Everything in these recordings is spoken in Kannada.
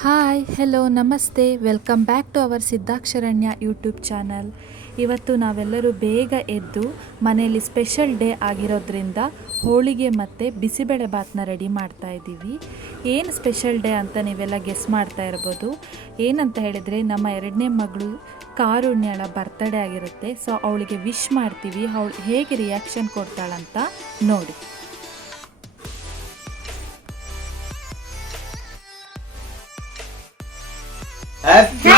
ಹಾಯ್ ಹೆಲೋ ನಮಸ್ತೆ. Welcome back to our Siddhaksharanya YouTube channel ಇವತ್ತು ನಾವೆಲ್ಲರೂ ಬೇಗ ಎದ್ದು ಮನೆಯಲ್ಲಿ ಸ್ಪೆಷಲ್ ಡೇ ಆಗಿರೋದ್ರಿಂದ ಹೋಳಿಗೆ ಮತ್ತು ಬಿಸಿಬೇಳೆ ಭಾತ್ನ ರೆಡಿ ಮಾಡ್ತಾ ಇದ್ದೀವಿ. ಏನು ಸ್ಪೆಷಲ್ ಡೇ ಅಂತ ನೀವೆಲ್ಲ ಗೆಸ್ ಮಾಡ್ತಾ ಇರ್ಬೋದು. ಏನಂತ ಹೇಳಿದರೆ ನಮ್ಮ ಎರಡನೇ ಮಗಳು ಕಾರುಣ್ಯಳ ಬರ್ತಡೇ ಆಗಿರುತ್ತೆ. ಸೊ ಅವಳಿಗೆ ವಿಶ್ ಮಾಡ್ತೀವಿ. ಅವಳು ಹೇಗೆ ರಿಯಾಕ್ಷನ್ ಕೊಡ್ತಾಳಂತ ನೋಡಿ. Happy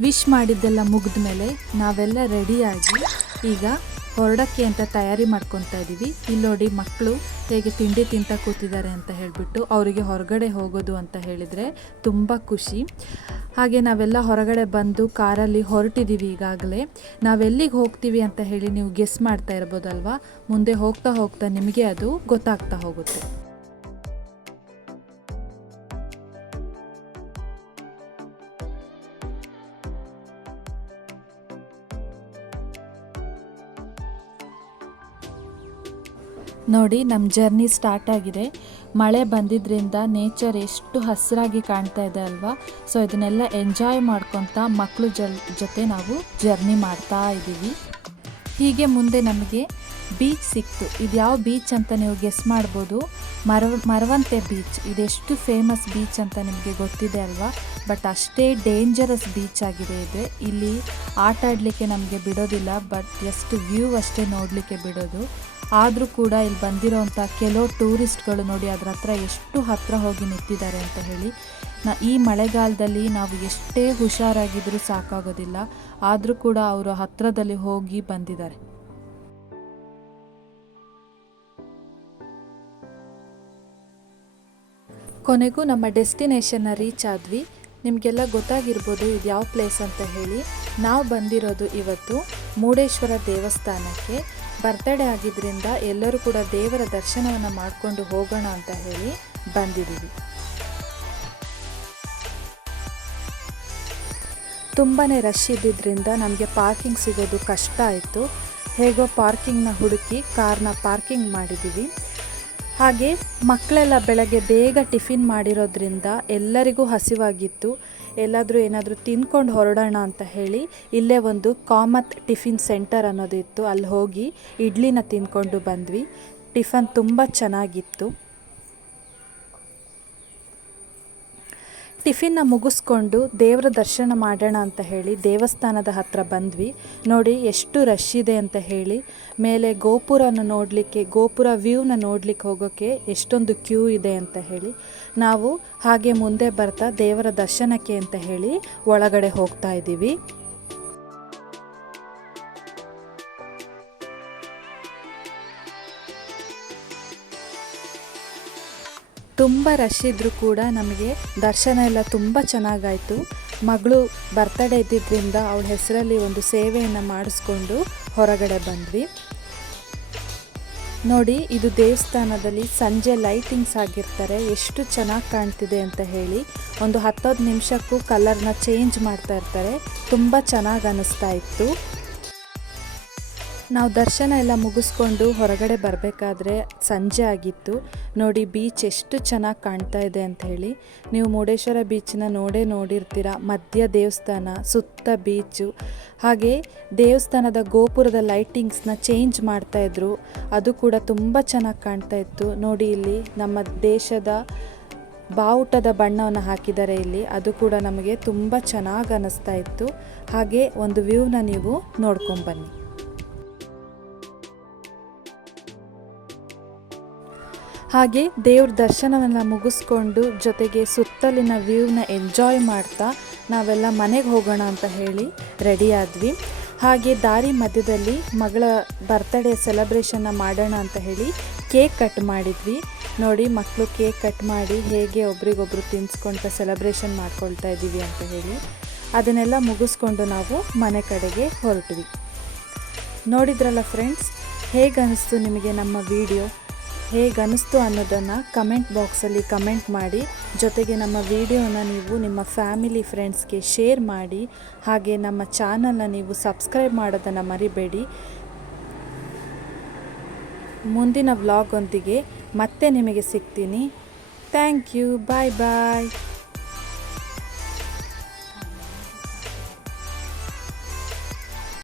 ವಿಶ್ ಮಾಡಿದ್ದೆಲ್ಲ ಮುಗಿದ ಮೇಲೆ ನಾವೆಲ್ಲ ರೆಡಿಯಾಗಿ ಈಗ ಹೊರಡಕ್ಕೆ ಅಂತ ತಯಾರಿ ಮಾಡ್ಕೊತಾ ಇದ್ದೀವಿ ಇಲ್ಲಿ ನೋಡಿ ಮಕ್ಕಳು ಹೇಗೆ ತಿಂಡಿ ತಿಂತ ಕೂತಿದ್ದಾರೆ ಅಂತ ಹೇಳಿಬಿಟ್ಟು ಅವರಿಗೆ ಹೊರಗಡೆ ಹೋಗೋದು ಅಂತ ಹೇಳಿದರೆ ತುಂಬ ಖುಷಿ. ಹಾಗೆ ನಾವೆಲ್ಲ ಹೊರಗಡೆ ಬಂದು ಕಾರಲ್ಲಿ ಹೊರಟಿದ್ದೀವಿ ಈಗಾಗಲೇ. ನಾವೆಲ್ಲಿಗೆ ಹೋಗ್ತೀವಿ ಅಂತ ಹೇಳಿ ನೀವು ಗೆಸ್ ಮಾಡ್ತಾ ಇರ್ಬೋದಲ್ವಾ? ಮುಂದೆ ಹೋಗ್ತಾ ಹೋಗ್ತಾ ನಿಮಗೆ ಅದು ಗೊತ್ತಾಗ್ತಾ ಹೋಗುತ್ತೆ. ನೋಡಿ ನಮ್ಮ ಜರ್ನಿ ಸ್ಟಾರ್ಟ್ ಆಗಿದೆ. ಮಳೆ ಬಂದಿದ್ದರಿಂದ ನೇಚರ್ ಎಷ್ಟು ಹಸಿರಾಗಿ ಕಾಣ್ತಾ ಇದೆ ಅಲ್ವಾ? ಸೊ, ಇದನ್ನೆಲ್ಲ ಎಂಜಾಯ್ ಮಾಡ್ಕೊತ ಮಕ್ಕಳು ಜೊತೆ ನಾವು ಜರ್ನಿ ಮಾಡ್ತಾ ಇದ್ದೀವಿ ಹೀಗೆ ಮುಂದೆ ನಮಗೆ ಬೀಚ್ ಸಿಕ್ತು. ಇದು ಯಾವ ಬೀಚ್ ಅಂತ ನೀವು ಗೆಸ್ ಮಾಡ್ಬೋದು. ಮರವ, ಮರವಂತೆ ಬೀಚ್. ಇದೆಷ್ಟು ಫೇಮಸ್ ಬೀಚ್ ಅಂತ ನಿಮಗೆ ಗೊತ್ತಿದೆ ಅಲ್ವಾ? ಬಟ್ ಅಷ್ಟೇ ಡೇಂಜರಸ್ ಬೀಚ್ ಆಗಿದೆ ಇದು. ಇಲ್ಲಿ ಆಟ ಆಡಲಿಕ್ಕೆ ನಮಗೆ ಬಿಡೋದಿಲ್ಲ. ಬಟ್ ಎಷ್ಟು ವ್ಯೂ ಅಷ್ಟೇ ನೋಡಲಿಕ್ಕೆ ಬಿಡೋದು. ಆದರೂ ಕೂಡ ಇಲ್ಲಿ ಬಂದಿರೋವಂಥ ಕೆಲವು ಟೂರಿಸ್ಟ್ಗಳು ನೋಡಿ ಅದ್ರ ಹತ್ರ ಎಷ್ಟು ಹತ್ತಿರ ಹೋಗಿ ನಿಂತಿದ್ದಾರೆ ಅಂತ ಹೇಳಿ. ನಾ, ಈ ಮಳೆಗಾಲದಲ್ಲಿ ನಾವು ಎಷ್ಟೇ ಹುಷಾರಾಗಿದ್ರೂ ಸಾಕಾಗೋದಿಲ್ಲ. ಆದರೂ ಕೂಡ ಅವರು ಹತ್ತಿರದಲ್ಲಿ ಹೋಗಿ ಬಂದಿದ್ದಾರೆ. ಕೊನೆಗೂ ನಮ್ಮ ಡೆಸ್ಟಿನೇಷನ್ನ ರೀಚ್ ಆದ್ವಿ. ನಿಮಗೆಲ್ಲ ಗೊತ್ತಾಗಿರ್ಬೋದು ಇದು ಯಾವ ಪ್ಲೇಸ್ ಅಂತ ಹೇಳಿ. ನಾವು ಬಂದಿರೋದು ಇವತ್ತು ಮೂಡೇಶ್ವರ ದೇವಸ್ಥಾನಕ್ಕೆ. ಬರ್ತಡೇ ಆಗಿದ್ದರಿಂದ ಎಲ್ಲರೂ ಕೂಡ ದೇವರ ದರ್ಶನವನ್ನು ಮಾಡಿಕೊಂಡು ಹೋಗೋಣ ಅಂತ ಹೇಳಿ ಬಂದಿದ್ದೀವಿ ತುಂಬಾ ರಶ್ ಇದ್ದಿದ್ದರಿಂದ ನಮಗೆ ಪಾರ್ಕಿಂಗ್ ಸಿಗೋದು ಕಷ್ಟ ಆಯಿತು. ಹೇಗೋ ಪಾರ್ಕಿಂಗ್ನ ಹುಡುಕಿ ಕಾರ್ನ ಪಾರ್ಕಿಂಗ್ ಮಾಡಿದ್ದೀವಿ ಹಾಗೆ ಮಕ್ಕಳೆಲ್ಲ ಬೆಳಗ್ಗೆ ಬೇಗ ಟಿಫಿನ್ ಮಾಡಿರೋದ್ರಿಂದ ಎಲ್ಲರಿಗೂ ಹಸಿವಾಗಿತ್ತು. ಎಲ್ಲಾದರೂ ಏನಾದರೂ ತಿನ್ಕೊಂಡು ಹೊರಡೋಣ ಅಂತ ಹೇಳಿ ಇಲ್ಲೇ ಒಂದು ಕಾಮತ್ ಟಿಫಿನ್ ಸೆಂಟರ್ ಅನ್ನೋದಿತ್ತು. ಅಲ್ಲಿ ಹೋಗಿ ಇಡ್ಲಿನ ತಿನ್ಕೊಂಡು ಬಂದ್ವಿ. ಟಿಫನ್ ತುಂಬ ಚೆನ್ನಾಗಿತ್ತು. ಟಿಫಿನ್ನ ಮುಗಿಸ್ಕೊಂಡು ದೇವರ ದರ್ಶನ ಮಾಡೋಣ ಅಂತ ಹೇಳಿ ದೇವಸ್ಥಾನದ ಹತ್ರ ಬಂದ್ವಿ. ನೋಡಿ ಎಷ್ಟು ರಶ್ ಇದೆ ಅಂತ ಹೇಳಿ ಮೇಲೆ ಗೋಪುರನ ನೋಡಲಿಕ್ಕೆ, ಗೋಪುರ ವ್ಯೂನ ನೋಡಲಿಕ್ಕೆ ಹೋಗೋಕ್ಕೆ ಎಷ್ಟೊಂದು ಕ್ಯೂ ಇದೆ ಅಂತ ಹೇಳಿ ನಾವು ಹಾಗೆ ಮುಂದೆ ಬರ್ತಾ ದೇವರ ದರ್ಶನಕ್ಕೆ ಅಂತ ಹೇಳಿ ಒಳಗಡೆ ಹೋಗ್ತಾ ಇದ್ದೀವಿ. ತುಂಬ ರಶ್ ಇದ್ರು ಕೂಡ ನಮಗೆ ದರ್ಶನ ಎಲ್ಲ ತುಂಬ ಚೆನ್ನಾಗಾಯಿತು. ಮಗಳು ಬರ್ತಡೇ ಇದ್ದಿದ್ದರಿಂದ ಅವಳ ಹೆಸರಲ್ಲಿ ಒಂದು ಸೇವೆಯನ್ನು ಮಾಡಿಸ್ಕೊಂಡು ಹೊರಗಡೆ ಬಂದ್ವಿ. ನೋಡಿ, ಇದು ದೇವಸ್ಥಾನದಲ್ಲಿ ಸಂಜೆ ಲೈಟಿಂಗ್ಸ್ ಆಗಿರ್ತಾರೆ, ಎಷ್ಟು ಚೆನ್ನಾಗಿ ಕಾಣ್ತಿದೆ ಅಂತ ಹೇಳಿ. ಒಂದು ಹತ್ತೊಂದು ನಿಮಿಷಕ್ಕೂ ಕಲರ್ನ ಚೇಂಜ್ ಮಾಡ್ತಾ ಇರ್ತಾರೆ, ತುಂಬ ಚೆನ್ನಾಗಿ ಅನ್ನಿಸ್ತಾ ಇತ್ತು. ನಾವು ದರ್ಶನ ಎಲ್ಲ ಮುಗಿಸ್ಕೊಂಡು ಹೊರಗಡೆ ಬರಬೇಕಾದ್ರೆ ಸಂಜೆ ಆಗಿತ್ತು. ನೋಡಿ ಬೀಚ್ ಎಷ್ಟು ಚೆನ್ನಾಗಿ ಕಾಣ್ತಾ ಇದೆ ಅಂತ ಹೇಳಿ. ನೀವು ಮುರುಡೇಶ್ವರ ಬೀಚನ್ನ ನೋಡೇ ನೋಡಿರ್ತೀರ. ಮಧ್ಯ ದೇವಸ್ಥಾನ, ಸುತ್ತ ಬೀಚು ಹಾಗೆ ದೇವಸ್ಥಾನದ ಗೋಪುರದ ಲೈಟಿಂಗ್ಸ್ನ ಚೇಂಜ್ ಮಾಡ್ತಾಯಿದ್ರು ಅದು ಕೂಡ ತುಂಬ ಚೆನ್ನಾಗಿ ಕಾಣ್ತಾ ಇತ್ತು. ನೋಡಿ ಇಲ್ಲಿ ನಮ್ಮ ದೇಶದ ಬಾವುಟದ ಬಣ್ಣವನ್ನು ಹಾಕಿದ್ದಾರೆ ಇಲ್ಲಿ. ಅದು ಕೂಡ ನಮಗೆ ತುಂಬ ಚೆನ್ನಾಗಿ ಅನ್ನಿಸ್ತಾ ಇತ್ತು. ಹಾಗೆ ಒಂದು ವ್ಯೂನ ನೀವು ನೋಡ್ಕೊಂಬನ್ನಿ ಹಾಗೆ ದೇವ್ರ ದರ್ಶನವನ್ನು ಮುಗಿಸ್ಕೊಂಡು ಜೊತೆಗೆ ಸುತ್ತಲಿನ ವ್ಯೂವ್ನ ಎಂಜಾಯ್ ಮಾಡ್ತಾ ನಾವೆಲ್ಲ ಮನೆಗೆ ಹೋಗೋಣ ಅಂತ ಹೇಳಿ ರೆಡಿ ಆದ್ವಿ. ಹಾಗೆ ದಾರಿ ಮಧ್ಯದಲ್ಲಿ ಮಗಳ ಬರ್ತ್ಡೇ ಸೆಲೆಬ್ರೇಷನ್ನ ಮಾಡೋಣ ಅಂತ ಹೇಳಿ ಕೇಕ್ ಕಟ್ ಮಾಡಿದ್ವಿ. ನೋಡಿ ಮಕ್ಕಳು ಕೇಕ್ ಕಟ್ ಮಾಡಿ ಹೇಗೆ ಒಬ್ರಿಗೊಬ್ರು ತಿನ್ಸ್ಕೊಳ್ತಾ ಸೆಲೆಬ್ರೇಷನ್ ಮಾಡ್ಕೊಳ್ತಾ ಇದ್ದೀವಿ ಅಂತ ಹೇಳಿ ಅದನ್ನೆಲ್ಲ ಮುಗಿಸ್ಕೊಂಡು ನಾವು ಮನೆ ಕಡೆಗೆ ಹೊರಟ್ವಿ. ನೋಡಿದ್ರಲ್ಲ ಫ್ರೆಂಡ್ಸ್ ಹೇಗೆ ಅನ್ನಿಸ್ತು ನಿಮಗೆ ನಮ್ಮ ವಿಡಿಯೋ ಹೇಗೆ ಅನ್ನಿಸ್ತು ಅನ್ನೋದನ್ನು ಕಮೆಂಟ್ ಬಾಕ್ಸಲ್ಲಿ ಕಮೆಂಟ್ ಮಾಡಿ. ಜೊತೆಗೆ ನಮ್ಮ ವಿಡಿಯೋನ ನೀವು ನಿಮ್ಮ ಫ್ಯಾಮಿಲಿ ಫ್ರೆಂಡ್ಸ್ಗೆ ಶೇರ್ ಮಾಡಿ. ಹಾಗೆ ನಮ್ಮ ಚಾನಲ್ನ ನೀವು ಸಬ್ಸ್ಕ್ರೈಬ್ ಮಾಡೋದನ್ನು ಮರಿಬೇಡಿ. ಮುಂದಿನ ವ್ಲಾಗೊಂದಿಗೆ ಮತ್ತೆ ನಿಮಗೆ ಸಿಗ್ತೀನಿ. Thank you, bye bye.